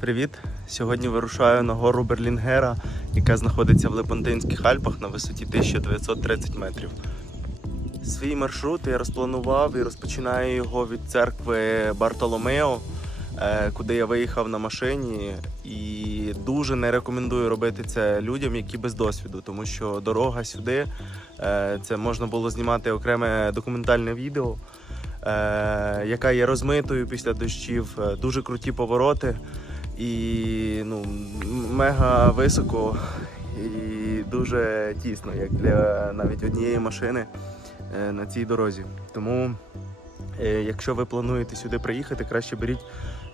Привіт! Сьогодні вирушаю на гору Берлінгера, яка знаходиться в Лепонтинських Альпах на висоті 1930 метрів. Свій маршрут я розпланував і розпочинаю його від церкви Бартоломео, куди я виїхав на машині. І дуже не рекомендую робити це людям, які без досвіду, тому що дорога сюди, це можна було знімати окреме документальне відео, яка є розмитою після дощів, дуже круті повороти. І мега високо і дуже тісно, як для навіть однієї машини на цій дорозі. Тому, якщо ви плануєте сюди приїхати, краще беріть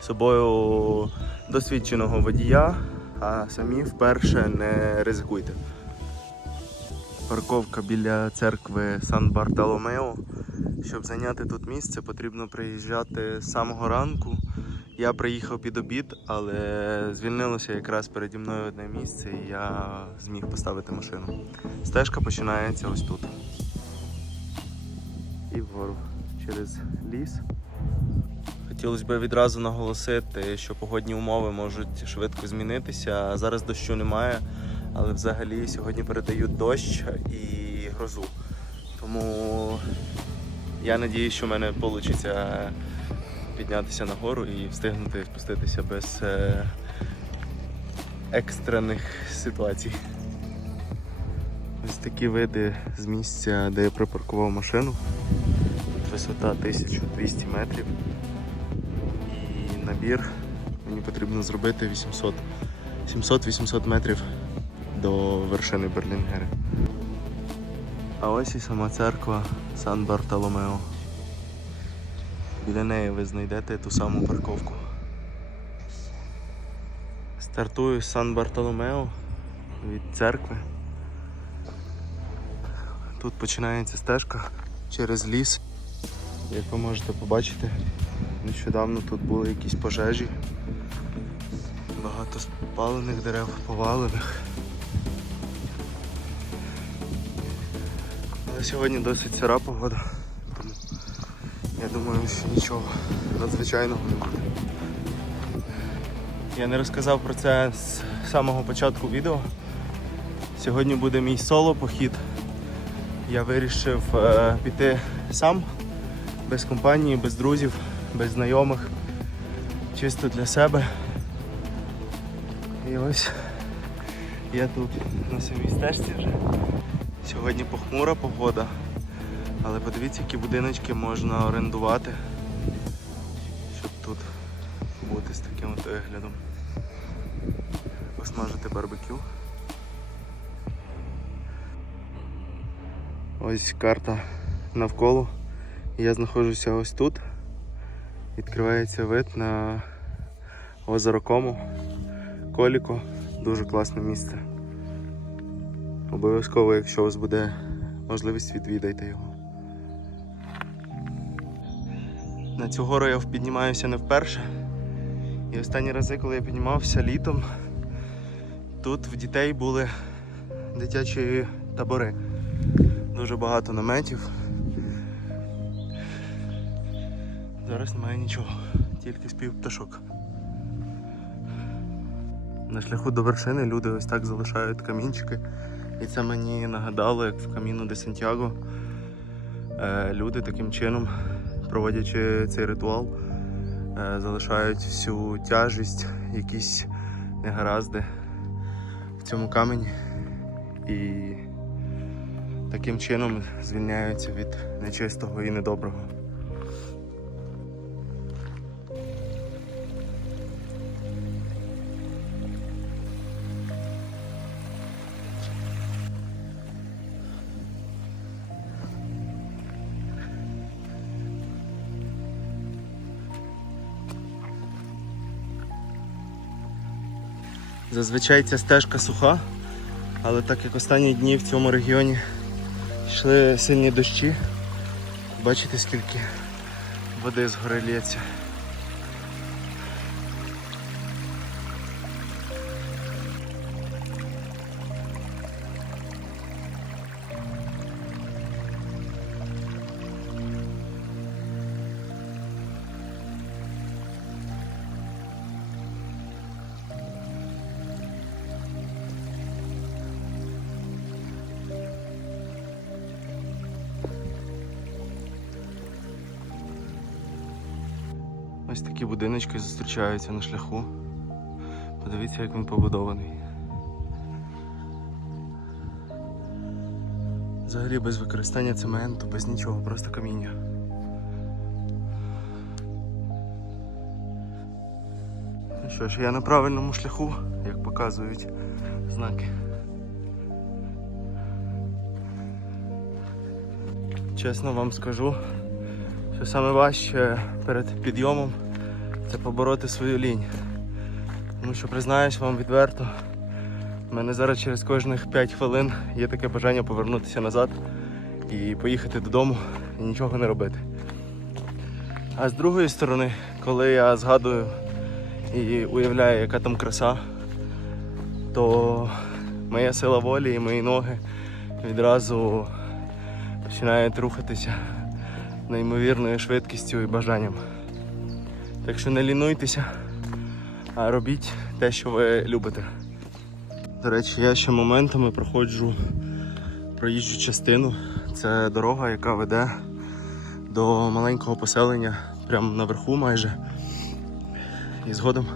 з собою досвідченого водія, а самі вперше не ризикуйте. Парковка біля церкви Сан-Бартоломео. Щоб зайняти тут місце, потрібно приїжджати з самого ранку. Я приїхав під обід, але звільнилося якраз переді мною одне місце і я зміг поставити машину. Стежка починається ось тут. І вгору через ліс. Хотілося б відразу наголосити, що погодні умови можуть швидко змінитися. Зараз дощу немає, але взагалі сьогодні передають дощ і грозу. Тому я сподіваюся, що в мене вийде піднятися нагору і встигнути спуститися без екстрених ситуацій. Ось такі види з місця, де я припаркував машину. Висота 1200 метрів. І набір мені потрібно зробити 700-800 метрів до вершини Берлінгера. А ось і сама церква Сан-Бартоломео. Біля неї ви знайдете ту саму парковку. Стартую з Сан-Бартоломео від церкви. Тут починається стежка через ліс. Як ви можете побачити, нещодавно тут були якісь пожежі. Багато спалених дерев, повалених. Але сьогодні досить сира погода. Я думаю, що нічого надзвичайного не буде. Я не розказав про це з самого початку відео. Сьогодні буде мій соло-похід. Я вирішив піти сам, без компанії, без друзів, без знайомих, чисто для себе. І ось я тут на самій стежці вже. Сьогодні похмура погода. Але подивіться, які будиночки можна орендувати, щоб тут бути з таким от виглядом. Посмажити барбекю. Ось карта навколо. Я знаходжуся ось тут. Відкривається вид на озеро Кому, Коліко. Дуже класне місце. Обов'язково, якщо у вас буде можливість, відвідайте його. На цю гору я піднімаюся не вперше. І останні рази, коли я піднімався літом, тут в дітей були дитячі табори. Дуже багато наметів. Зараз немає нічого, тільки спів пташок. На шляху до вершини люди ось так залишають камінчики. І це мені нагадало, як в Каміно де Сантьяго люди таким чином, проводячи цей ритуал, залишають всю тяжість, якісь негаразди в цьому камені і таким чином звільняються від нечистого і недоброго. Зазвичай ця стежка суха, але так як останні дні в цьому регіоні йшли сильні дощі, бачите, скільки води з гори лється. Ось такі будиночки зустрічаються на шляху. Подивіться, як він побудований. Взагалі без використання цементу, без нічого, просто каміння. Ну що ж, я на правильному шляху, як показують знаки. Чесно вам скажу, що саме важче перед підйомом це побороти свою лінь. Тому що, признаюсь вам відверто, в мене зараз через кожних 5 хвилин є таке бажання повернутися назад і поїхати додому і нічого не робити. А з другої сторони, коли я згадую і уявляю, яка там краса, то моя сила волі і мої ноги відразу починають рухатися неймовірною швидкістю і бажанням. Так що не лінуйтеся, а робіть те, що ви любите. До речі, я ще моментами проходжу проїжджу частину. Це дорога, яка веде до маленького поселення, прямо наверху майже. І згодом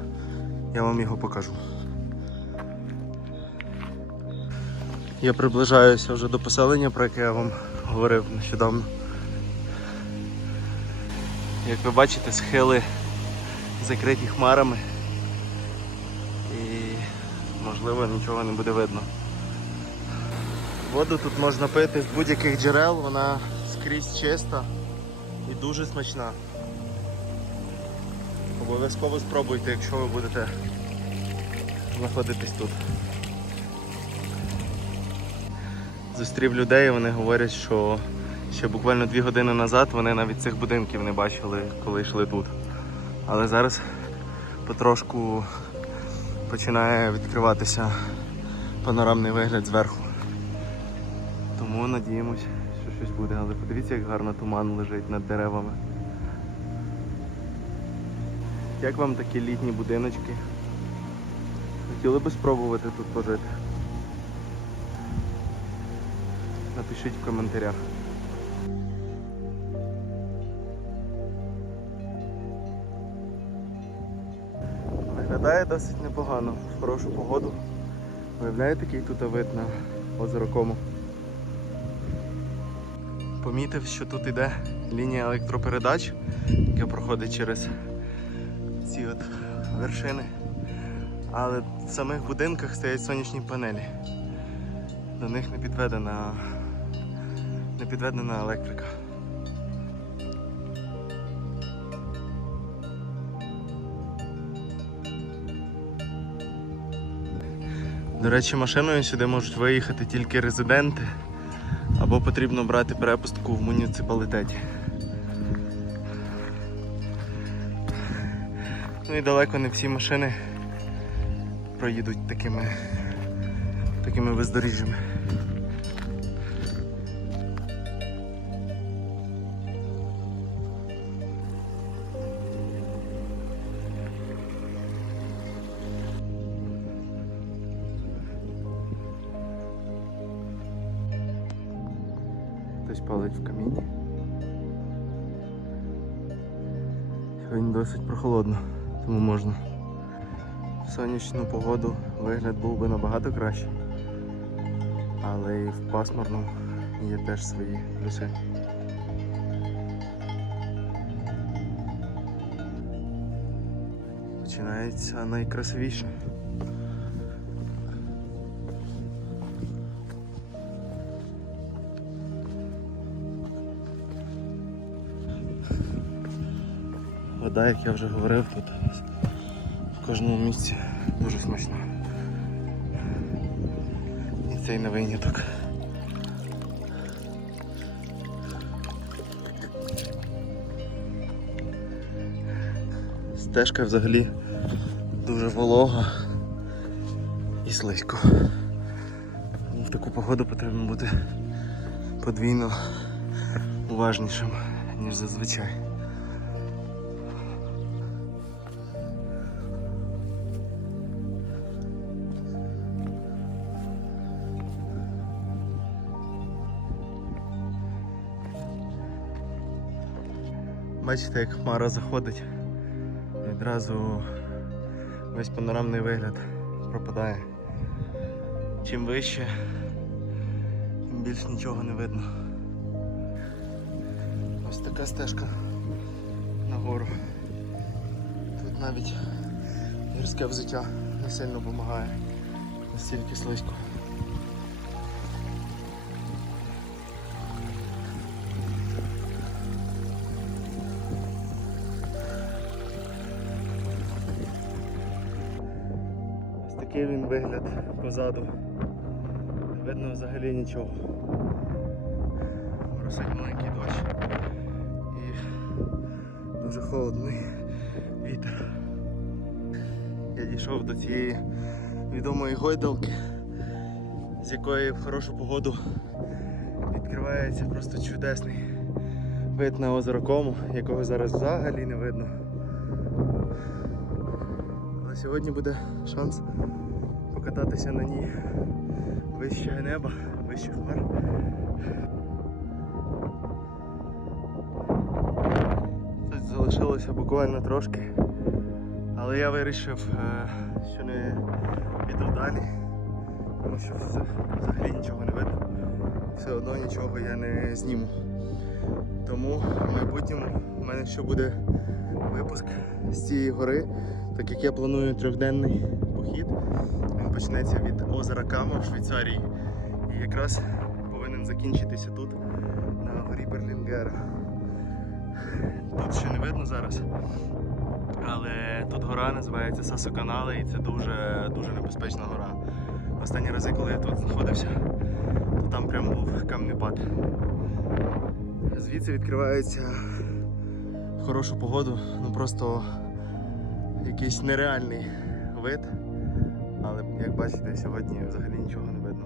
я вам його покажу. Я приближаюся вже до поселення, про яке я вам говорив нещодавно. Як ви бачите, схили закриті хмарами і, можливо, нічого не буде видно. Воду тут можна пити з будь-яких джерел, вона скрізь чиста і дуже смачна. Обов'язково спробуйте, якщо ви будете знаходитись тут. Зустрів людей, вони говорять, що ще буквально 2 години назад вони навіть цих будинків не бачили, коли йшли тут. Але зараз потрошку починає відкриватися панорамний вигляд зверху. Тому надіємось, що щось буде. Але подивіться, як гарно туман лежить над деревами. Як вам такі літні будиночки? Хотіли би спробувати тут пожити? Напишіть в коментарях. Виглядає досить непогано, в хорошу погоду. Виявляєте, який тут вид на озеро Кому? Помітив, що тут іде лінія електропередач, яка проходить через ці от вершини. Але в самих будинках стоять сонячні панелі. До них не підведена електрика. До речі, машиною сюди можуть виїхати тільки резиденти, або потрібно брати перепустку в муніципалітеті. Ну і далеко не всі машини проїдуть такими бездоріжжями. Хтось палить в каміні. Сьогодні досить прохолодно, тому можна. В сонячну погоду вигляд був би набагато краще, але і в пасмурну є теж свої плюси. Починається найкрасивіше. Вода, як я вже говорив, тут в кожному місці дуже смачна. І цей не виняток. Стежка взагалі дуже волога і слизько. В таку погоду потрібно бути подвійно уважнішим, ніж зазвичай. Бачите, як хмара заходить одразу весь панорамний вигляд пропадає. Чим вище, тим більше нічого не видно. Ось така стежка нагору. Тут навіть гірське взуття не сильно допомагає, настільки слизько. Ось такий він вигляд позаду. Не видно взагалі нічого. Моросить маленький дощ і дуже холодний вітер. Я дійшов до цієї відомої гойдалки, з якої в хорошу погоду відкривається просто чудесний вид на озеро Кому, якого зараз взагалі не видно. Але сьогодні буде шанс покататися на ній вище неба, вище хмар. Тут залишилося буквально трошки, але я вирішив, що не піду далі, тому що взагалі нічого не видно, все одно нічого я не зніму. Тому в майбутньому у мене ще буде випуск з цієї гори, так як я планую 3-денний похід. Він почнеться від озера Кама в Швейцарії і якраз повинен закінчитися тут, на горі Берлінгера. Тут ще не видно зараз, але тут гора називається Сасо-Канале і це дуже небезпечна гора. Останні рази, коли я тут знаходився, то там прям був камнепад. Звідси відкривається в хорошу погоду, ну просто якийсь нереальний вид, але як бачите, сьогодні взагалі нічого не видно.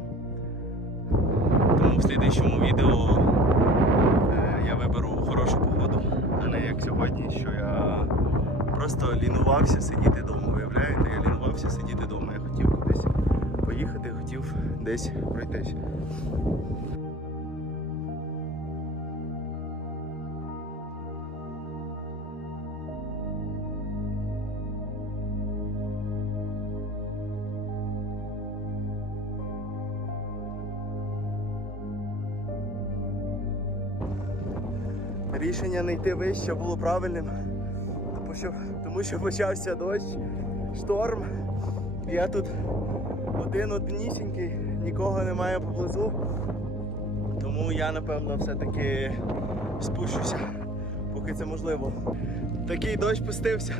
Тому в слідчому відео я виберу хорошу погоду, а не як сьогодні, що я просто лінувався сидіти вдома. Виявляєте, я лінувався сидіти вдома. Я хотів кудись поїхати, хотів десь пройтись. Рішення не йти вище було правильним, тому що почався дощ, шторм. Я тут однісінький, нікого немає поблизу. Тому я, напевно, все-таки спущуся, поки це можливо. Такий дощ пустився,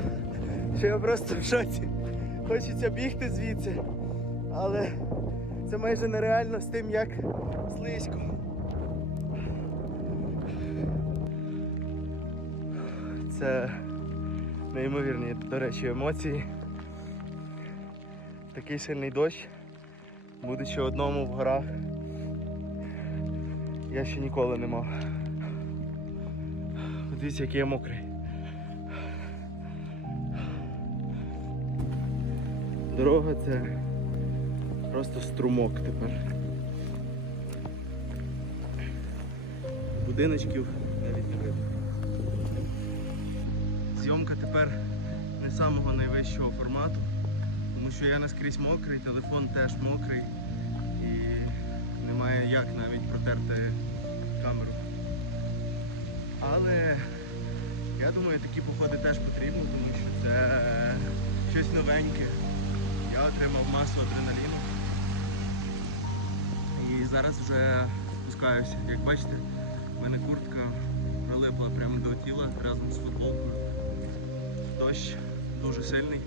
що я просто в шоці. Хочеться бігти звідси, але це майже нереально з тим, як слизько. Це неймовірні, до речі, емоції. Такий сильний дощ, будучи одному в горах, я ще ніколи не мав. Дивіться, який я мокрий. Дорога — це просто струмок тепер. Будиночків навіть не видно. Зйомка тепер не самого найвищого формату, тому що я наскрізь мокрий, телефон теж мокрий і немає як навіть протерти камеру. Але я думаю, такі походи теж потрібні, тому що це щось новеньке. Я отримав масу адреналіну і зараз вже спускаюся. Як бачите, в мене куртка прилипла прямо до тіла разом з футболкою. Дощ дуже сильний.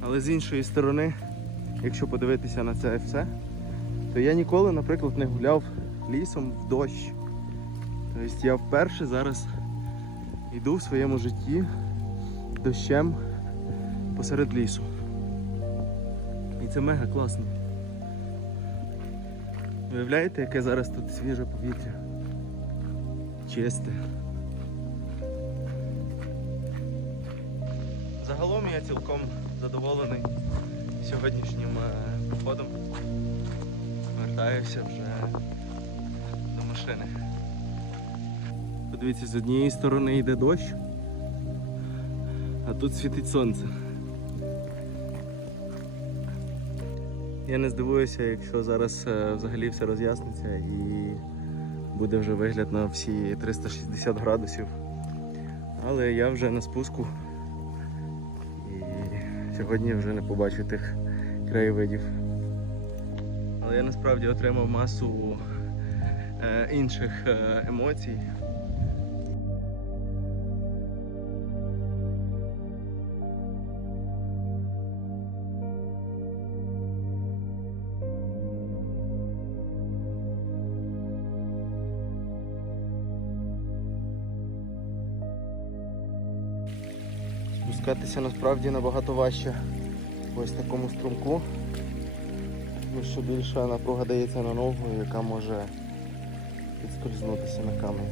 Але з іншої сторони, якщо подивитися на це все, то я ніколи, наприклад, не гуляв лісом в дощ. Тобто я вперше зараз йду в своєму житті дощем посеред лісу. І це мега класно. Уявляєте, яке зараз тут свіже повітря? Чисте. Загалом я цілком задоволений сьогоднішнім походом. повертаюся вже до машини. Подивіться, з однієї сторони йде дощ, а тут світить сонце. Я не здивуюся, якщо зараз взагалі все роз'ясниться і буде вже вигляд на всі 360 градусів. Але я вже на спуску і сьогодні вже не побачу тих краєвидів. Але я насправді отримав масу інших емоцій. Спускатися насправді набагато важче в ось такому струмку, тому що більша напруга дається на ногу, яка може підскользнутися на камені.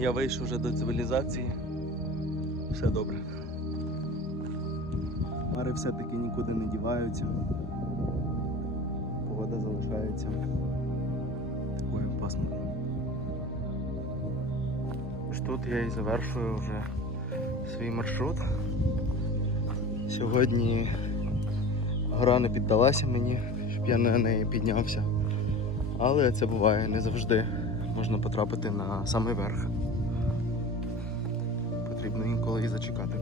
Я вийшов вже до цивілізації, все добре. Хмари все-таки нікуди не діваються, погода залишається такою пасмурною. Ось тут я і завершую вже свій маршрут. Сьогодні гора не піддалася мені, щоб я на неї піднявся, але це буває, не завжди можна потрапити на самий верх. Потрібно інколи і зачекати.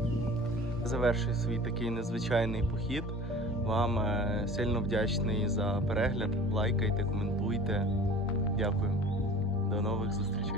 Завершую свій такий незвичайний похід. Вам сильно вдячний за перегляд. Лайкайте, коментуйте. Дякую. До нових зустрічей.